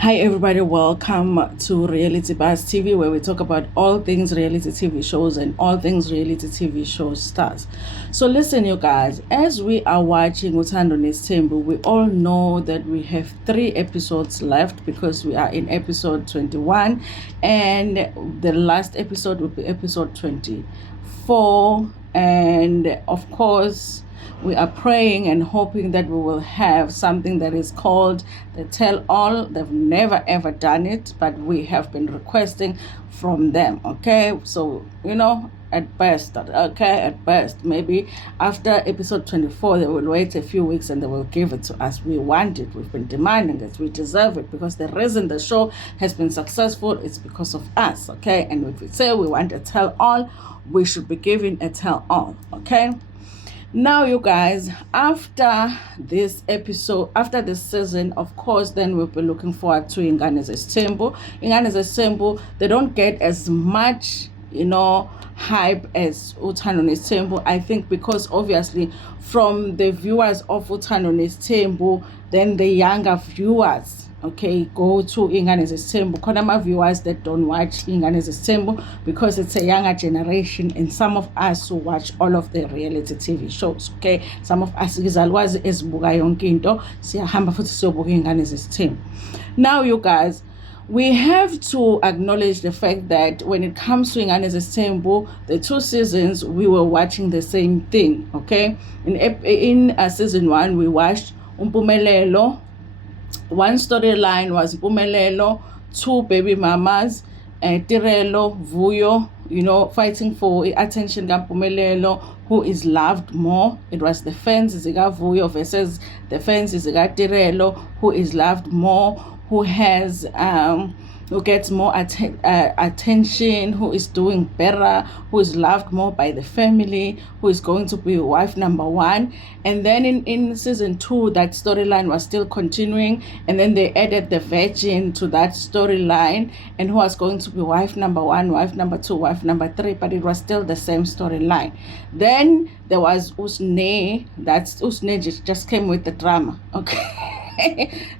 Hi, everybody. Welcome to Reality Buzz TV, where we talk about all things reality TV shows and all things reality TV show stars. So, listen, you guys, as we are watching Izingane Zesthembu, we all know that we have 3 episodes left because we are in episode 21, and the last episode will be episode 24. And of course, we are praying and hoping that we will have something that is called the tell all. They've never ever done it, but we have been requesting from them. Okay, so at best, maybe after episode 24 they will wait a few weeks and they will give it to us. We want it, we've been demanding it, we deserve it, because the reason the show has been successful is because of us. Okay, and if we say we want a tell all, we should be given a tell all. Okay, now you guys, after this episode, after this season, of course, then we'll be looking forward to Izingane Zesthembu. Izingane Zesthembu, they don't get as much hype as Izingane Zesthembu, I think, because obviously from the viewers of Izingane Zesthembu, then the younger viewers, okay, go to Izingane Zesthembu. Khona viewers that don't watch Izingane Zesthembu because it's a younger generation, and some of us who watch all of the reality TV shows. Okay, some of us izalwazi ezibuka yonke into, siyahamba futhi siyobuka Izingane Zesthembu. Now you guys, we have to acknowledge the fact that when it comes to Izingane Zesthembu, the 2 seasons we were watching the same thing. Okay, in season 1 we watched Umpumelelo. One storyline was Mpumelelo, 2 baby mamas, Tirelo, Vuyo, fighting for attention Mpumelelo, who is loved more. It was the fans Zika Vuyo versus the fans Zika Tirelo, who is loved more, who has who gets more attention, who is doing better, who is loved more by the family, who is going to be wife number 1. And then in season 2, that storyline was still continuing, and then they added the virgin to that storyline, and who was going to be wife number 1, wife number 2, wife number 3, but it was still the same storyline. Then there was Usne. That's Usne just came with the drama. Okay.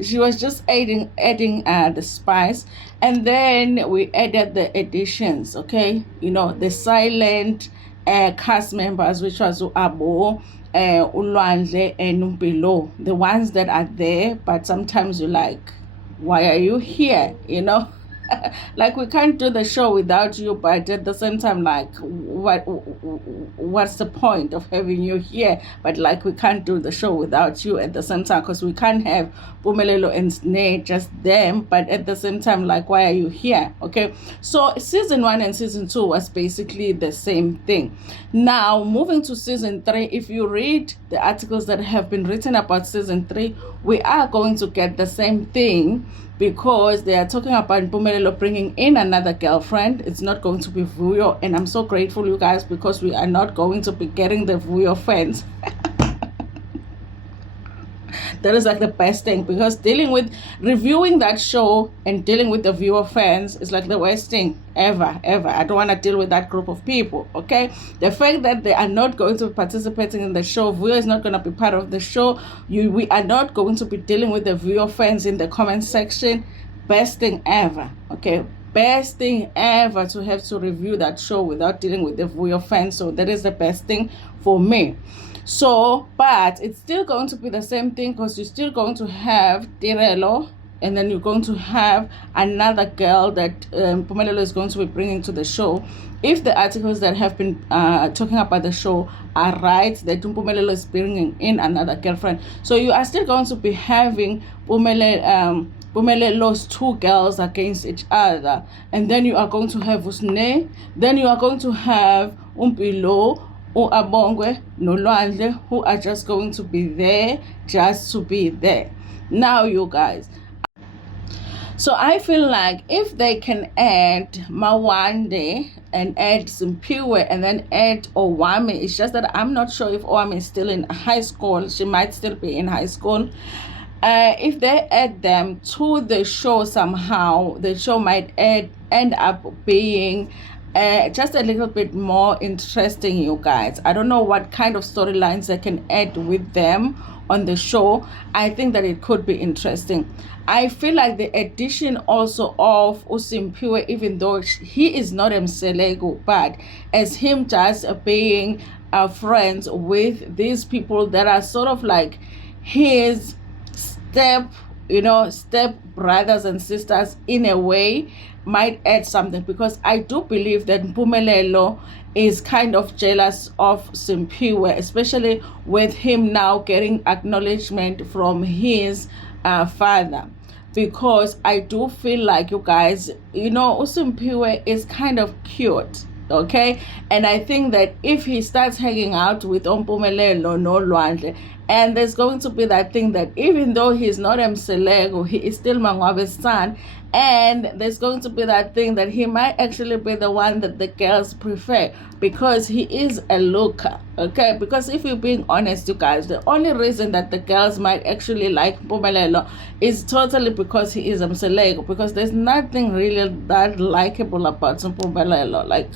She was just adding the spice, and then we added the additions. Okay, the silent cast members, which was Abo, Ulwandle, and Umpilo, the ones that are there, but sometimes you're like, why are you here? Like, we can't do the show without you, but at the same time, like, what's the point of having you here? But like, we can't do the show without you at the same time, because we can't have Pumelelo and Sneh, just them, but at the same time, like, why are you here? Okay, so season 1 and season 2 was basically the same thing. Now moving to season 3, if you read the articles that have been written about season 3, we are going to get the same thing, because they are talking about Mpumelelo bringing in another girlfriend. It's not going to be Vuyo, and I'm so grateful, you guys, because we are not going to be getting the Vuyo fans. That is like the best thing, because reviewing that show and dealing with the viewer fans is like the worst thing ever. I don't want to deal with that group of people. Okay, the fact that they are not going to be participating in the show, viewer is not going to be part of the show, we are not going to be dealing with the viewer fans in the comment section. Best thing ever. Okay, best thing ever to have to review that show without dealing with the viewer fans. So that is the best thing for me. So, but it's still going to be the same thing, because you're still going to have Tirelo, and then you're going to have another girl that Pumelelo is going to be bringing to the show. If the articles that have been talking about the show are right, that Pumelelo is bringing in another girlfriend, so you are still going to be having Pumelelo's 2 girls against each other, and then you are going to have Usne, then you are going to have Umpilo, Abongwe, Nolwandle, who are just going to be there just to be there. Now you guys, so I feel like if they can add Mawande and add Simpiwe and then add Owami, it's just that I'm not sure if Owami is still in high school. She might still be in high school. If they add them to the show somehow, the show might end up being just a little bit more interesting, you guys. I don't know what kind of storylines I can add with them, on the show, I think that it could be interesting. I feel like the addition also of Usimpiwe, even though he is not Mselego, but as him just being friends with these people that are sort of like his step brothers and sisters in a way, might add something, because I do believe that Mpumelelo is kind of jealous of Simpiwe, especially with him now getting acknowledgement from his father. Because I do feel like, you guys, Usimpiwe is kind of cute, okay? And I think that if he starts hanging out with Ompumelelo no Lwandle, and there's going to be that thing that even though he's not Mselego, he is still Mangwabe's son, and there's going to be that thing that he might actually be the one that the girls prefer because he is a looker, okay? Because if you're being honest, you guys, the only reason that the girls might actually like Mpumelelo is totally because he is Mselego, because there's nothing really that likable about Mpumelelo. Like,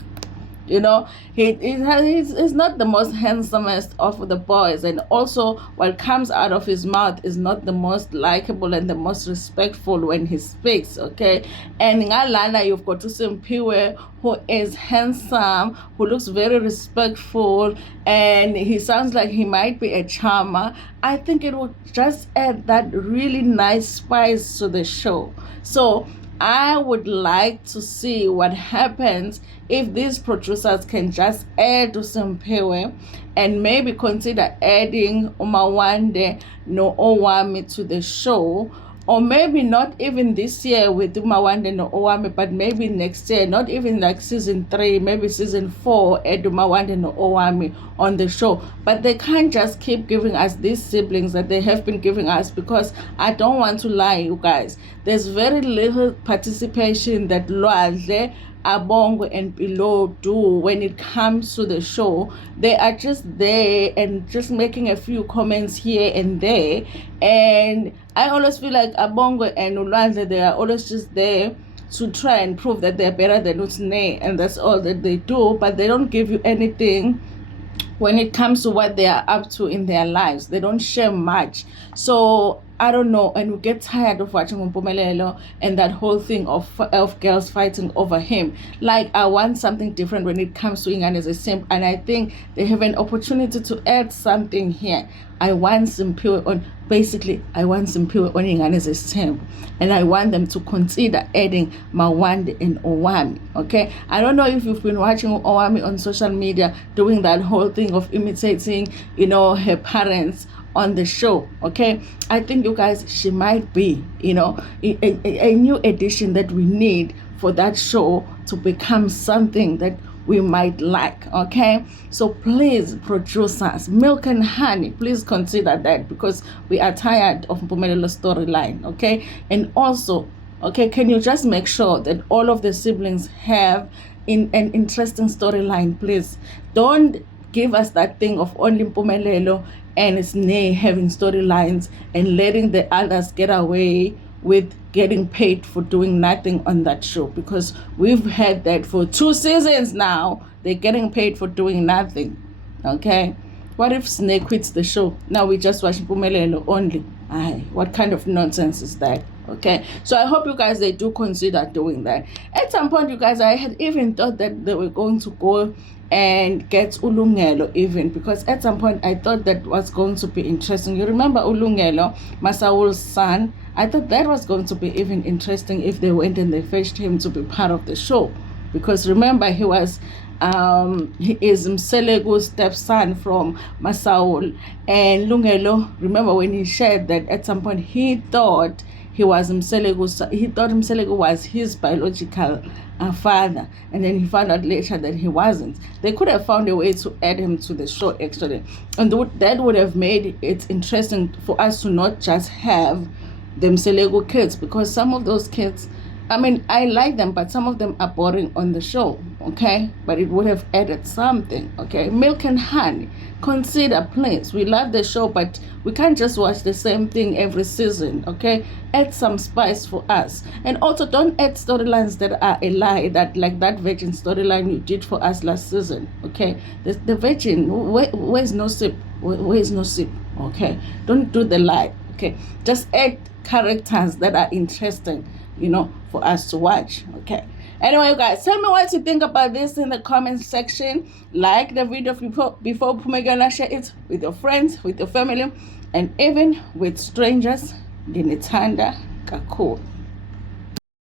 he's not the most handsomest of the boys, and also what comes out of his mouth is not the most likable and the most respectful when he speaks, okay? And ngalana you've got Usimpiwe, who is handsome, who looks very respectful, and he sounds like he might be a charmer. I think it would just add that really nice spice to the show. So I would like to see what happens if these producers can just add Usimpiwe and maybe consider adding Umawande no Owami to the show. Or maybe not even this year with Umawande no Owami, but maybe next year, not even like season 3, maybe season 4, add Umawande no Owami on the show. But they can't just keep giving us these siblings that they have been giving us, because I don't want to lie, you guys. There's very little participation that Lwandle, Abongo, and Below do when it comes to the show. They are just there and just making a few comments here and there, and I always feel like Abongo and Lwandle, they are always just there to try and prove that they're better than Utne, and that's all that they do, but they don't give you anything when it comes to what they are up to in their lives. They don't share much. So I don't know, and we get tired of watching Mpumelelo and that whole thing of girls fighting over him. Like, I want something different when it comes to Izingane Zesthembu, and I think they have an opportunity to add something here. I want Simpiwe on Izingane Zesthembu, and I want them to consider adding Mawande and Owami, okay? I don't know if you've been watching Owami on social media doing that whole thing of imitating, her parents on the show, okay? I think, you guys, she might be, a new addition that we need for that show to become something that we might like, okay? So please, producers, Milk and Honey, please consider that, because we are tired of Mpumelelo storyline, okay? And also, okay, can you just make sure that all of the siblings have an interesting storyline, please? Don't give us that thing of only Mpumelelo and Sneh having storylines and letting the others get away with getting paid for doing nothing on that show, because we've had that for 2 seasons now. They're getting paid for doing nothing, okay? What if Sneh quits the show? Now we just watch Mpumelelo only. Aye, what kind of nonsense is that? Okay, so I hope you guys, they do consider doing that. At some point, you guys, I had even thought that they were going to go and get Ulungelo even, because at some point I thought that was going to be interesting. You remember Ulungelo, Masaul's son? I thought that was going to be even interesting if they went and they fetched him to be part of the show, because remember, he is Mselegu's stepson from Masaul. And Lungelo, remember when he shared that at some point he thought he thought Mselegu was his biological father, and then he found out later that he wasn't. They could have found a way to add him to the show, actually, and that would have made it interesting for us to not just have the Mselegu kids, because some of those kids, I mean, I like them, but some of them are boring on the show, okay? But it would have added something, okay? Milk and Honey, consider, please. We love the show, but we can't just watch the same thing every season, okay? Add some spice for us. And also, don't add storylines that are a lie, like that virgin storyline you did for us last season, okay? The virgin, where's no sip? Where's no sip? Okay, don't do the lie. Okay, just add characters that are interesting, for us to watch. Okay. Anyway, you guys, tell me what you think about this in the comment section. Like the video before Pumegana, share it with your friends, with your family, and even with strangers. Dinitanda Kakul.